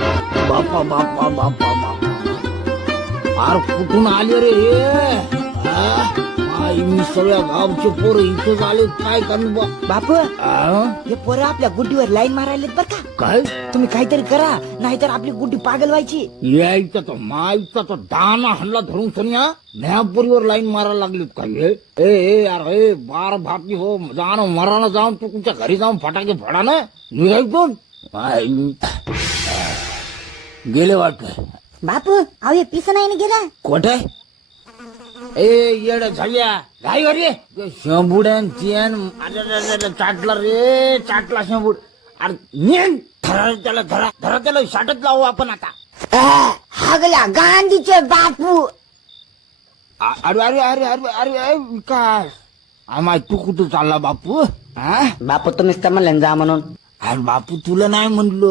बापा बापा बापा बापा अरे कुठून आले रे हे मी सगळ्या गावचे पोरं इथंच आले काय कमी बापू हे पोरं आपल्या गुड्डीवर लाईन मारायलेत बर का. काय तुम्ही काहीतरी करा नाहीतर आपली गुड्डी पागल व्हायची. यायचा तो मायचा तो दाना हल्ला धरून सनिया न्यापुरीवर लाईन मारायला लागलीत काय ए यार ए बार भापी हो जाणं मरानं जाऊन तू तुमच्या घरी जाऊन फटाके फोडा ना निघायचो गेले वाटत. बापू अहो हे पिस नाही ना गेला. कोठे ए येड झाल्या काय रे शंभुड्यान चेन चाटला रे चाटला शंभूड अरे नेन धरा त्याला धरा धरा त्याला शाटत लावू आपण आता. हागला गांधीचे बापू. अरे अरे अरे अरे अरे विकास आम्हा तू कुठं चालला बापू हा बापू तुम्हीच तर म्हणले जा म्हणून. अरे बापू तुला नाही म्हणलो